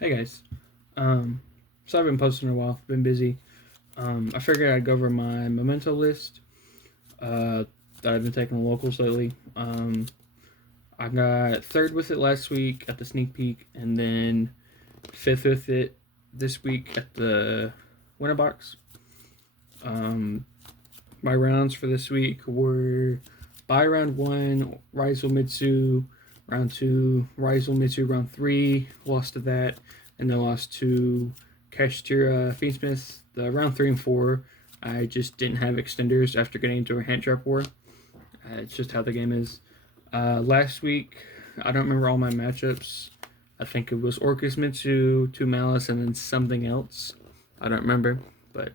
Hey guys. Um, so I've been posting a while, been busy. I figured I'd go over my Memento list uh, that I've been taking the locals lately. I got third with it last week at the sneak peek, and then fifth with it this week at the winter box. Um, my rounds for this week were by round one, Raizo Mitsu, round two, Raizo Mitsu, round three, lost to that, and then lost to Kashtira Fiendsmith. The round three and four, I just didn't have extenders after getting into a hand trap war. It's just how the game is. Last week, I don't remember all my matchups. I think it was Orcus Mitsu, two Malice, and then something else. I don't remember, but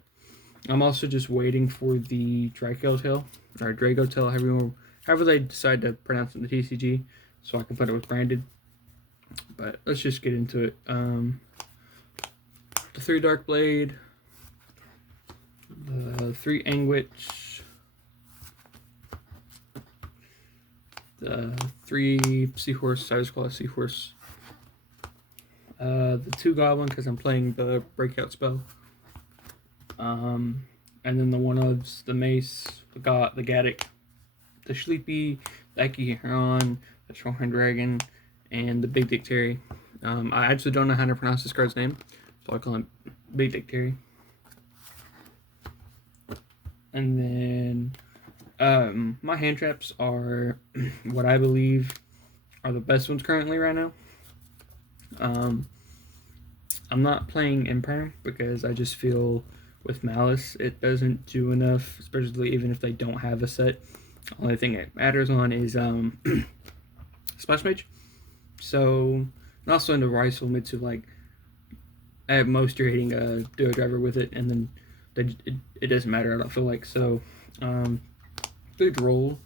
I'm also just waiting for the Draco tail or Drago tail, however they decide to pronounce it in the TCG, so I can put it with branded. But let's just get into it. The three Dark Blade, the three Anguich, the three Seahorse. I just call it Seahorse. The two Goblin because I'm playing the Breakout spell. And then the one ofs, the Mace, the Gaddock, the Sleepy, the Akiharon, the Shohan Dragon, and the Big Dick Terry. I actually don't know how to pronounce this card's name, so I call him Big Dick Terry. And then my hand traps are what I believe are the best ones currently right now. I'm not playing Imperm because I just feel with Malice it doesn't do enough, especially even if they don't have a set. The only thing it matters on is Splash Mage. So, and also into Raizel Mitsu, like at most you're hitting a Duo Driver with it, and then it doesn't matter. I don't feel like so. Three Droll,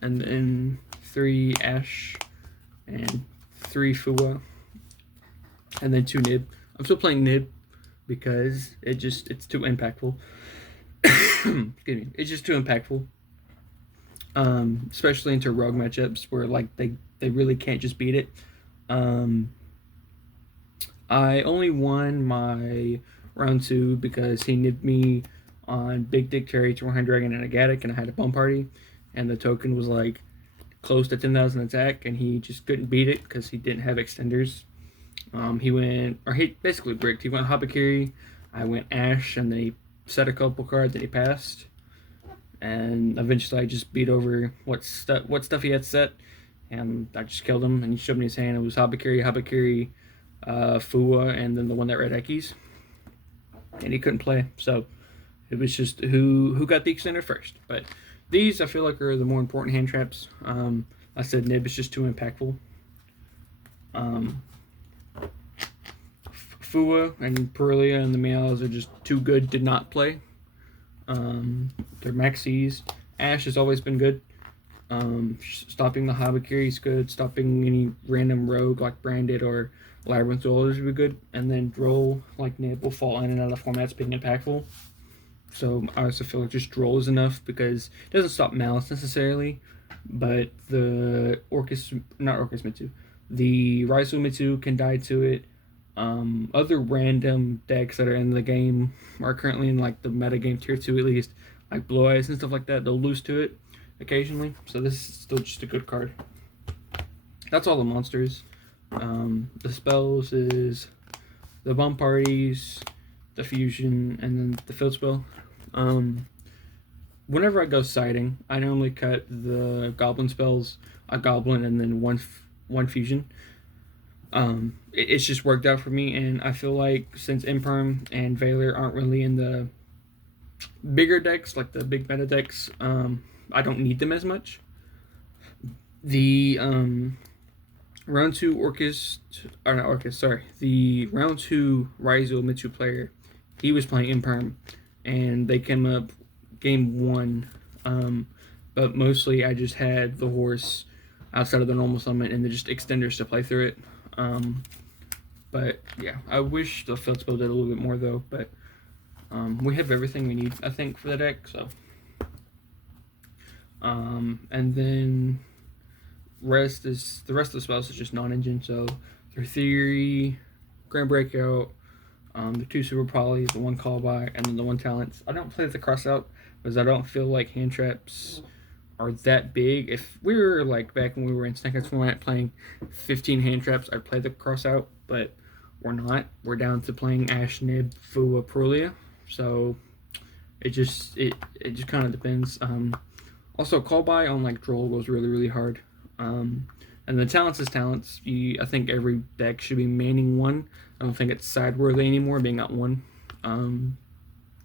and then three Ash, and three Fua, and then two Nib. I'm still playing Nib because it's too impactful. Excuse me, it's just too impactful. Especially into rogue matchups where like they really can't just beat it. Um, I only won my round two because he nipped me on Big Dick Terry, Torhan Dragon, and a Gaddock, and I had a bum party, and the token was like close to 10,000 attack, and he just couldn't beat it because he didn't have extenders. He basically bricked. He went Habakiri, I went Ash, and then he set a couple cards and he passed. And eventually I just beat over what stuff he had set, and I just killed him. And he showed me his hand. It was Habakiri, Fua, and then the one that read Ekis, and he couldn't play. So it was just who got the extender first. But these I feel like are the more important hand traps. I said Nib is just too impactful. Fua and Perulia and the Meows are just too good to not play. They're maxis. Ash has always been good. Stopping the Habakiri is good. Stopping any random rogue like Branded or Labyrinth will always be good. And then Droll, like Nib, will fall in and out of formats being impactful. So I also feel like just Droll is enough because it doesn't stop Malice necessarily, but the Orcus Mitsu, the Raizu Mitsu can die to it. Other random decks that are in the game are currently in like the meta game tier 2 at least, like Blue Eyes and stuff like that. They'll lose to it occasionally, so this is still just a good card. That's all the monsters. The spells is the Bum Parties, the Fusion, and then the Field Spell. Whenever I go siding, I normally cut the Goblin spells, a Goblin, and then one Fusion. It's just worked out for me, and I feel like since Imperm and Valor aren't really in the bigger decks, like the big meta decks, I don't need them as much. The round two Orcus, or not Orcus, sorry, the round two Raizo Mitsu player, he was playing Imperm, and they came up game one, but mostly I just had the horse outside of the normal summon and then just extenders to play through it. But yeah, I wish the field spell did a little bit more though. But we have everything we need, I think, for the deck. So, and then the rest of the spells is just non-engine. So their theory, Grand Breakout, the 2 Super Polys, the 1 Call By, and then the 1 Talents. I don't play the Crossout because I don't feel like hand traps are that big. If we were like back when we were in Snake format playing 15 hand traps, I'd play the Crossout, but we're not. We're down to playing Ash, Nib, Fua, Perulia. So it just kind of depends. Also, Call By on like Droll goes really hard. And the talents is talents. I think every deck should be manning one. I don't think it's side worthy anymore, being at one.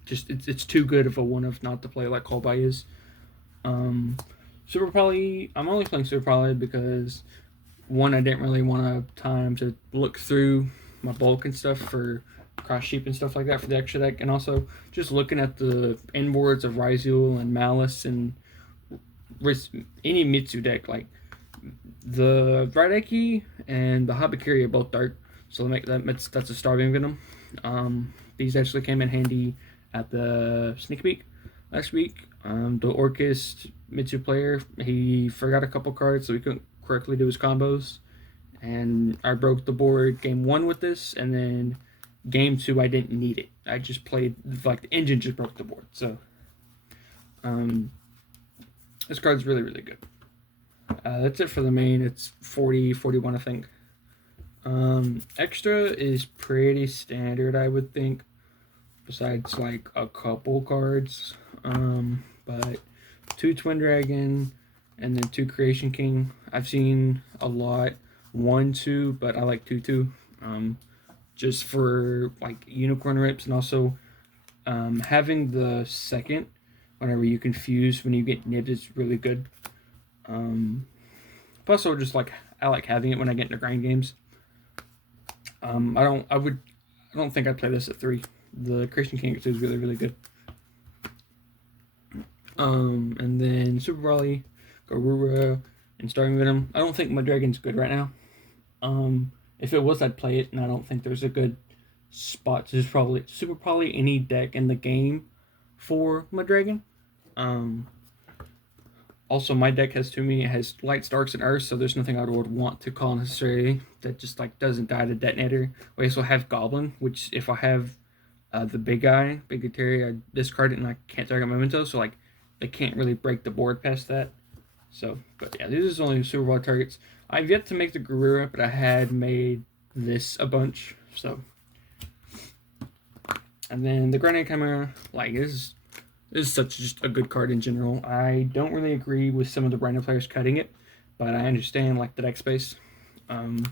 Just it's too good of a one of not to play like Call By is. Super Poly, I'm only playing Super Poly because one, I didn't really want to have time to look through my bulk and stuff for cross sheep and stuff like that for the extra deck, and also just looking at the inboards of Ryzul and Malice and any Mitsu deck, like the Raideki and the Habakiri are both dark, so that's a starving venom. These actually came in handy at the sneak peek last week. The Orchist Mitsu player, he forgot a couple cards, so he couldn't correctly do his combos, and I broke the board game 1 with this, and then game 2 I didn't need it. I just played like the engine just broke the board. So this card's really good. That's it for the main. It's 40-41 I think. Extra is pretty standard, I would think, besides like a couple cards. But 2 Twin Dragon and then 2 Creation King. I've seen a lot 1-2, but I like 2-2. Just for like unicorn rips, and also having the second whenever you confuse when you get nibbed is really good. Plus, I like having it when I get into grind games. I don't think I'd play this at 3. The Creation King at 2 is really good. And then Super Raleigh, Garura, and Starving Venom. I don't think Mudragon's good right now. If it was, I'd play it, and I don't think there's a good spot. There's probably any deck in the game for Mudragon. Also, my deck has it has Lights, Darks, and Earths, so there's nothing I would want to call necessarily that just like doesn't die to Detonator. We also have Goblin, which if I have the big guy, Big Terry, I discard it and I can't target Memento, so like they can't really break the board past that. So, but yeah, these are only Super Bowl targets. I've yet to make the Garura, but I had made this a bunch. So, and then the Grenade Chimera, like this is such just a good card in general. I don't really agree with some of the Brandon players cutting it, but I understand like the deck space. And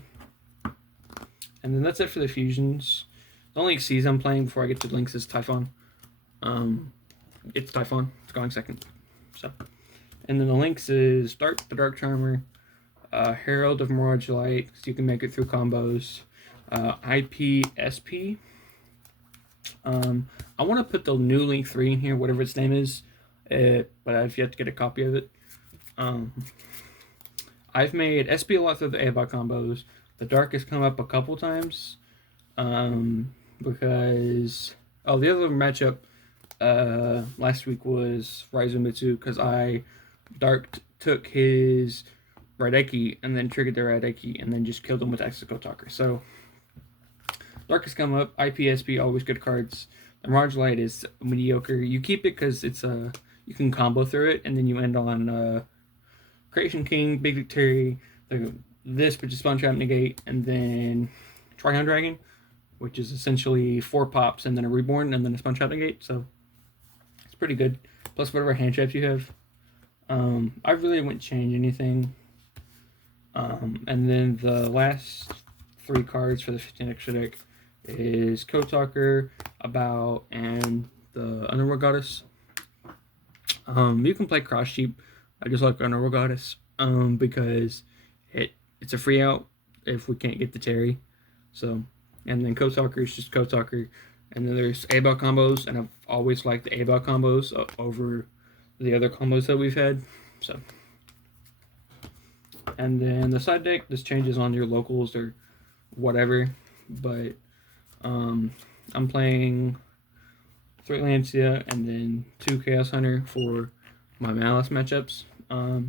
then that's it for the fusions. The only Xyz I'm playing before I get to Lynx is Typhon. It's Typhon. It's going second. So, and then the Lynx is the Dark Charmer, Herald of Mirage Light, so you can make it through combos. IPSP. I want to put the new Link 3 in here, whatever its name is, but I've yet to get a copy of it. I've made SP a lot through the airbot combos. The Dark has come up a couple times, because the other matchup last week was Raizumitsu, because I Dark took his Raideki and then triggered the Raideki and then just killed him with Execo Talker. So Dark has come up. IPSP, always good cards. The Mirage Light is mediocre. You keep it because it's you can combo through it, and then you end on Creation King, Big Victory, this, which is Sponge Trap Negate, and then Trigon Dragon, which is essentially 4 pops and then a Reborn and then a Sponge Trap Negate. So it's pretty good. Plus whatever hand traps you have. I really wouldn't change anything. And then the last 3 cards for the 15 extra deck is Code Talker, About, and the Underworld Goddess. You can play Cross Sheep. I just like Underworld Goddess because it's a free out if we can't get the Terry. So, and then Code Talker is just Code Talker. And then there's A-Bot combos, and I've always liked the A-Bot combos over the other combos that we've had. So, and then the side deck, this changes on your locals or whatever, but I'm playing 3 Lancia and then 2 Chaos Hunter for my Malice matchups. The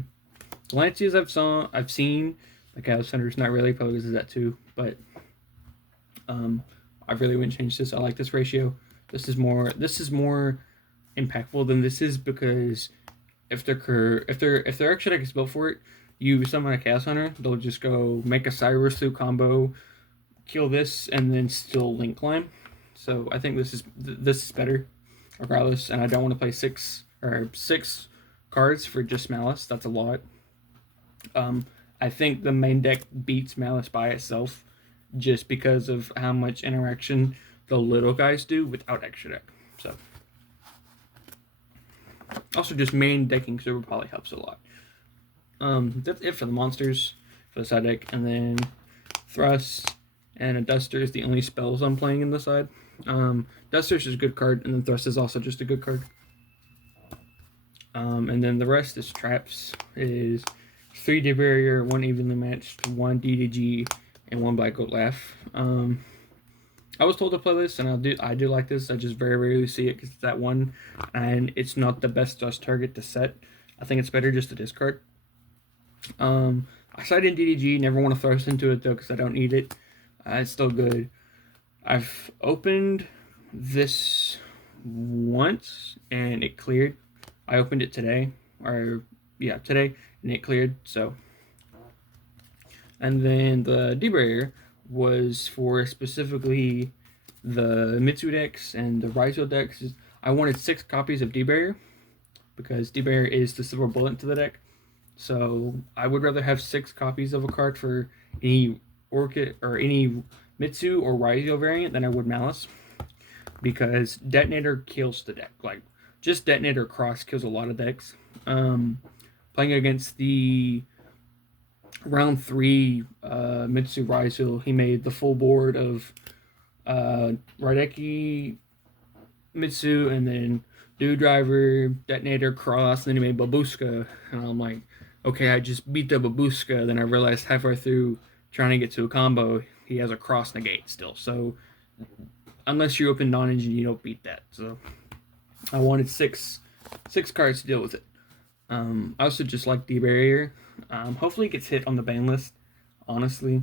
Lancias I've seen, the Chaos Hunter's not really, probably because of that too, but I really wouldn't change this. I like this ratio. This is more impactful than this is, because if their extra deck is built for it, you summon a Chaos Hunter, they'll just go make a Cyrus through combo, kill this, and then still link climb. So I think this is better, regardless. And I don't want to play six cards for just Malice. That's a lot. I think the main deck beats Malice by itself, just because of how much interaction the little guys do without extra deck. So also just main decking super probably helps a lot. That's it for the monsters, for the side deck. And then Thrust and a Duster is the only spells I'm playing in the side. Duster is a good card, and then Thrust is also just a good card. And then the rest is traps. It is 3 D barrier, 1 evenly matched, 1 DDG, and 1 Black Gold Laugh. I was told to play this, and I do like this. I just very rarely see it because it's that one, and it's not the best Dust target to set. I think it's better just to discard. I cited DDG. Never want to thrust into it though, because I don't need it. It's still good. I've opened this once and it cleared. I opened it today, today, and it cleared. So, and then the debarrier was for specifically the Mitsu decks and the Raizo decks. I wanted 6 copies of debarrier, because debarrier is the silver bullet to the deck. So I would rather have 6 copies of a card for any Orchid or any Mitsu or Raizo variant than I would Malice, because Detonator kills the deck. Like, just Detonator Cross kills a lot of decks. Playing against the round 3 Mitsu Raizo, he made the full board of Raideki Mitsu, and then Dew Driver, Detonator, Cross, and then he made Babushka. And I'm like, okay, I just beat the Babushka. Then I realized halfway through trying to get to a combo, he has a Cross negate still. So unless you open non-engine, you don't beat that. So I wanted six cards to deal with it. I also just like debarrier. Hopefully it gets hit on the ban list. Honestly,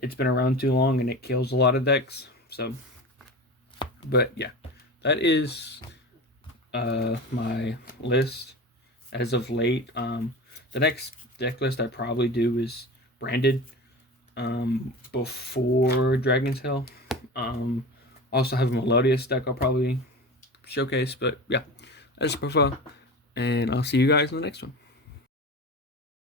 it's been around too long and it kills a lot of decks. So, but yeah, that is my list as of late. The next deck list I probably do is branded before Dragon's Hill. Also have a Melodious deck I'll probably showcase, but yeah, that's profile, and I'll see you guys in the next one.